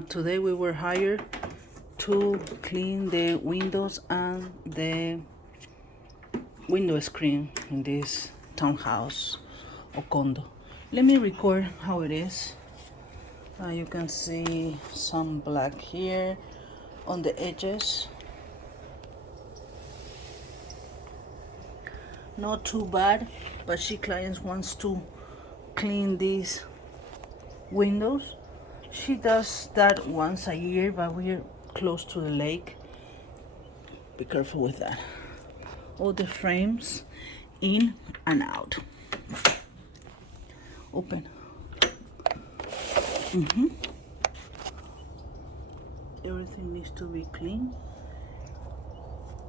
Today we were hired to clean the windows and the window screen in this townhouse or condo. Let me record how it is. You can see some black here on the edges. Not too bad, but she clients wants to clean these windows. She does that once a year, but we're close to the lake. Be careful with that. All the frames in and out. Open. Everything needs to be clean.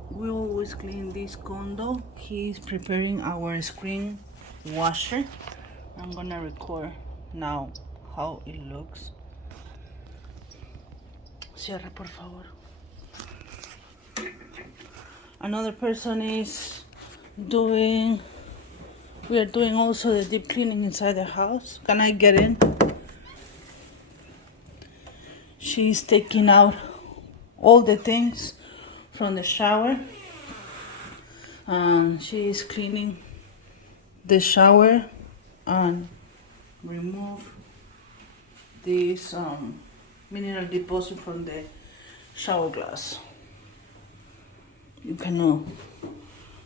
We always clean this condo. He's preparing our screen washer. I'm gonna record now how it looks. Cierra, por favor. Another person is doing, we are doing also the deep cleaning inside the house. Can I get in? She's taking out all the things from the shower. And she's cleaning the shower and remove this mineral deposit from the shower glass. You cannot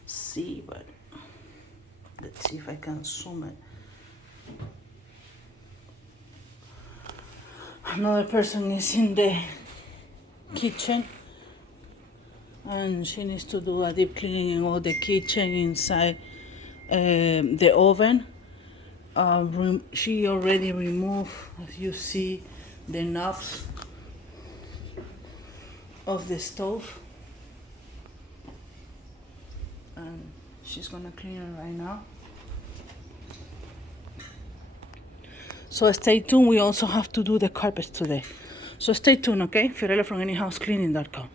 see, but let's see if I can zoom it. Another person is in the kitchen and she needs to do a deep cleaning in all the kitchen inside the oven. She already removed, as you see, the knobs of the stove, and she's gonna clean it right now. So stay tuned. We also have to do the carpets today. So stay tuned, okay? Fiorella from anyhousecleaning.com.